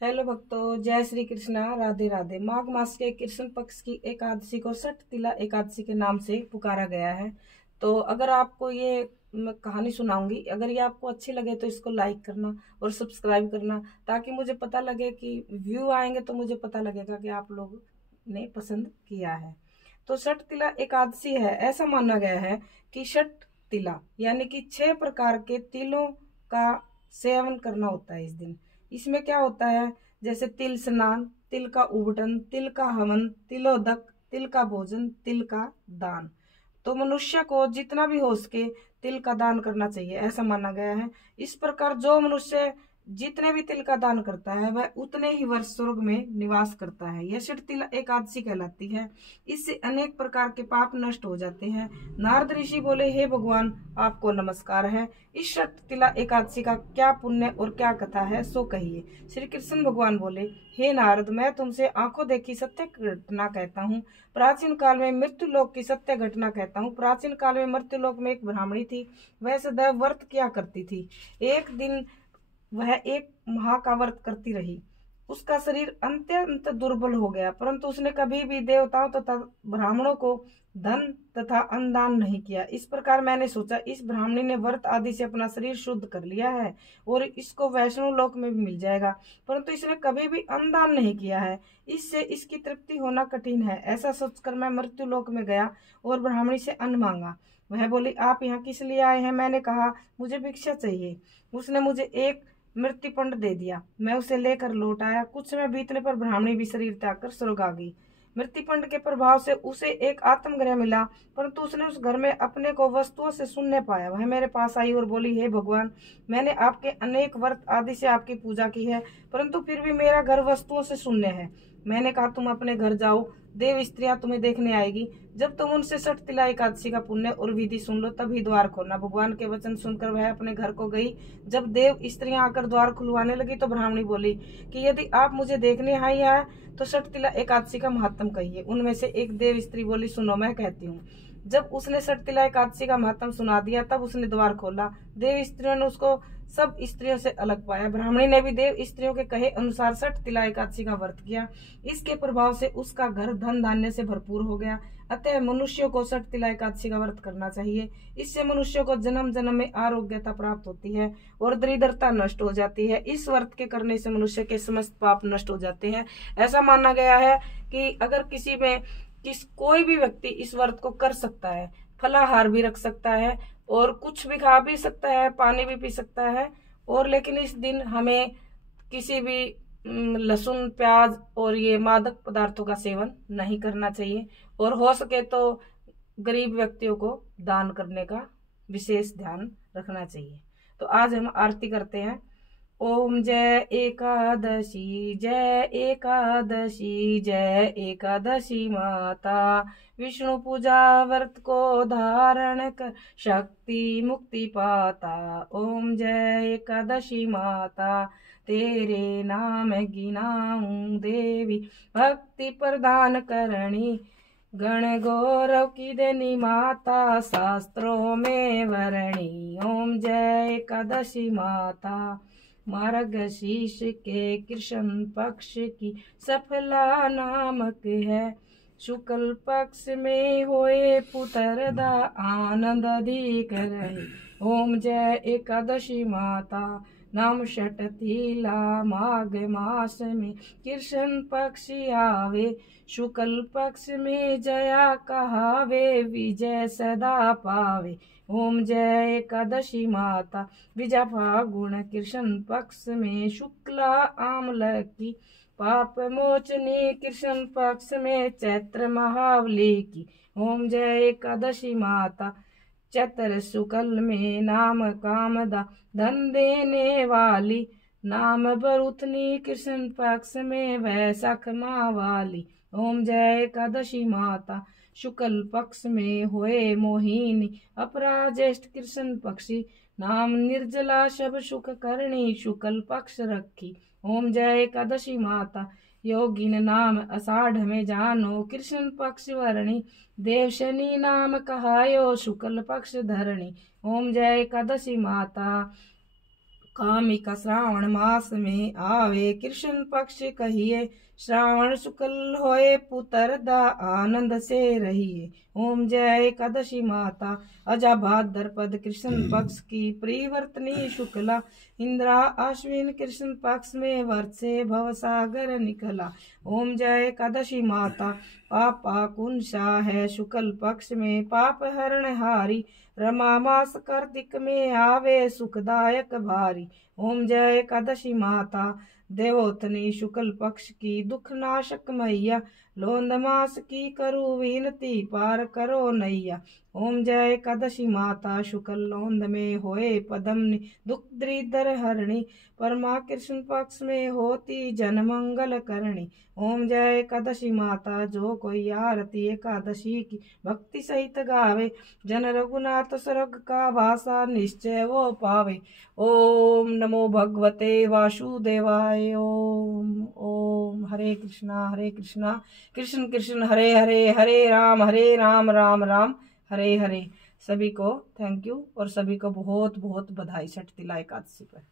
Hello भक्तों, जय श्री कृष्णा, राधे राधे। माघ मास के कृष्ण पक्ष की एकादशी को सठ तिला एकादशी के नाम से पुकारा गया है। तो अगर आपको ये मैं कहानी सुनाऊंगी, अगर ये आपको अच्छी लगे तो इसको लाइक करना और सब्सक्राइब करना, ताकि मुझे पता लगे कि व्यू आएंगे तो मुझे पता लगेगा कि आप लोग ने पसंद किया है। तो सठ तिला एकादशी है, ऐसा माना गया है कि सठ तिला यानी कि 6 प्रकार के तिलों का सेवन करना होता है इस दिन। इसमें क्या होता है, जैसे तिल स्नान, तिल का उबटन, तिल का हवन, तिलोदक, तिल का भोजन, तिल का दान। तो मनुष्य को जितना भी हो सके तिल का दान करना चाहिए, ऐसा माना गया है। इस प्रकार जो मनुष्य जितने भी तिल का दान करता है वह उतने ही वर्ष स्वर्ग में निवास करता है। यह षठ तिल एकादशी कहलाती है। इससे अनेक प्रकार के पाप नष्ट हो जाते हैं। नारद ऋषि बोले, हे भगवान, आपको नमस्कार है। इस षठ तिला एकादशी का क्या पुण्य और क्या कथा है, सो कहिए। श्री कृष्ण भगवान बोले, हे नारद, मैं तुमसे आंखों देखी सत्य घटना कहता हूँ। प्राचीन काल में मृत्यु लोक की सत्य घटना कहता हूँ। प्राचीन काल में मृत्यु लोक में एक ब्राह्मणी थी। वह सदैव व्रत किया करती थी। एक दिन वह एक माह का व्रत करती रही। उसका शरीर अत्यंत दुर्बल हो गया, परंतु उसने कभी भी देवताओं तथा ब्राह्मणों को धन तथा अन्नदान नहीं किया। इस प्रकार मैंने सोचा, इस ब्राह्मणी ने व्रत आदि से अपना शरीर शुद्ध कर लिया है और इसको वैष्णव लोक में भी मिल जाएगा, परंतु इसने कभी भी अन्नदान नहीं किया है, इससे इसकी तृप्ति होना कठिन है। ऐसा सोचकर मैं मृत्यु लोक में गया और ब्राह्मणी से अन्न मांगा। वह बोली, आप यहाँ किस लिए आए हैं? मैंने कहा, मुझे भिक्षा चाहिए। उसने मुझे एक मृत्युपंड दे दिया। मैं उसे लेकर लौट आया। कुछ समय बीतने पर ब्राह्मणी भी शरीर त्याग कर स्वर्ग आ गई। मृत्युपंड के प्रभाव से उसे एक आत्मग्रह मिला, परंतु उसने उस घर में अपने को वस्तुओं से शून्य पाया। वह मेरे पास आई और बोली, हे भगवान, मैंने आपके अनेक व्रत आदि से आपकी पूजा की है, परंतु फिर भी मेरा घर वस्तुओं से शून्य है। मैंने कहा, तुम अपने घर जाओ, देव स्त्रियां तुम्हें देखने आएगी। जब तुम उनसे सठ तिला एकादशी का पुण्य और विधि सुन लो तभी द्वार खोलना। भगवान के वचन सुनकर वह अपने घर को गई। जब देव स्त्रियां आकर द्वार खुलवाने लगी तो ब्राह्मणी बोली कि यदि आप मुझे देखने आई है तो सठ तिला एकादशी का महत्व कहिए। उनमें से एक देव स्त्री बोली, सुनो, मैं कहती हूँ। जब उसने सठ तिला एकादशी का महत्व सुना दिया तब उसने द्वार खोला। देव स्त्रियों ने उसको सब स्त्रियों से अलग पाया। ब्राह्मणी ने भी देव स्त्रियों के कहे अनुसार सठ तिला एकादशी का व्रत किया। इसके प्रभाव से उसका घर धन धान्य से भरपूर हो गया। अतः मनुष्यों को सठ तिला एकादशी का व्रत करना चाहिए। इससे मनुष्यों को जन्म जन्म में आरोग्यता प्राप्त होती है और दरिद्रता नष्ट हो जाती है। इस व्रत के करने से मनुष्य के समस्त पाप नष्ट हो जाते हैं। ऐसा माना गया है कि अगर किसी में कोई भी व्यक्ति इस व्रत को कर सकता है, फलाहार भी रख सकता है और कुछ भी खा भी सकता है, पानी भी पी सकता है। और लेकिन इस दिन हमें किसी भी लहसुन, प्याज और ये मादक पदार्थों का सेवन नहीं करना चाहिए और हो सके तो गरीब व्यक्तियों को दान करने का विशेष ध्यान रखना चाहिए। तो आज हम आरती करते हैं। ओम जय एकादशी, जय एकादशी, जय एकादशी माता। विष्णु पूजा व्रत को धारण कर शक्ति मुक्ति पाता। ओम जय एकादशी माता, तेरे नाम गिनाऊं देवी, भक्ति प्रदान करणी। गण गौरव की देनी माता, शास्त्रों में वरणी। ओम जय एकादशी माता। मार्गशीर्ष के कृष्ण पक्ष की सफला नामक है। शुक्ल पक्ष में होए पुत्रदा, आनंद अधिक रहे। ओम जय एकादशी माता। नाम षठ तिला माघ मास में कृष्ण पक्ष आवे। शुक्ल पक्ष में जया कहावे, विजय सदा पावे। ओम जय एकादशी माता। विजय फागुन कृष्ण पक्ष में शुक्ला आमल की, पाप मोचनी कृष्ण पक्ष में चैत्र महावली की। ओम जय एकादशी माता। चैत्र शुक्ल में नाम कामदा, धन देने वाली। नाम बरुथनी कृष्ण पक्ष में वैशाख माह वाली। ओम जय एकादशी माता। शुक्ल पक्ष में होए मोहिनी, अपरा ज्येष्ठ कृष्ण पक्षी। नाम निर्जला शब सुख करणी, शुक्ल पक्ष रखी। ओम जय एकादशी माता। योगिन नाम आषाढ़ में जानो, कृष्ण पक्ष वर्णी। देव शनि नाम कहायो, शुक्ल पक्ष धरणी। ओम जय एकादशी माता। कामिका श्रावण मास में आवे, कृष्ण पक्ष कहिए, श्रावण शुक्ल होए पुतरदा, आनंद से रहिए। ओम जय एकादशी माता, अजा भाद्रपद कृष्ण पक्ष की प्रिवर्तनी शुक्ला, इंद्रा अश्विन कृष्ण पक्ष में वर्षे भव सागर निकला। ओम जय एकादशी माता, पापा कुंशा है शुक्ल पक्ष में, पाप हरण हारी, रमा मास कार्तिक में आवे, सुखदायक भारी। ओम जय एकादशी माता, देवोत्तनी शुक्ल पक्ष की दुख नाशक मैया, लोंद मास की करू विनती, पार करो नैया। ओम जय एकादशी माता, शुक्ल लोंद में होए पदमनी, दुख दरिद्र हरणी, परमा कृष्ण पक्ष में होती जन मंगल करणी। ओम जय एकादशी माता, जो कोई आरती एकादशी की भक्ति सहित गावे, जन रघुनाथ स्वर्ग का वासा निश्चय वो पावे। ओम नमो भगवते वासुदेवाय। ओम ओम हरे कृष्णा कृष्ण कृष्ण हरे हरे, हरे राम राम राम हरे हरे। सभी को थैंक यू और सभी को बहुत बहुत बधाई छठ तिला एकादशी पर।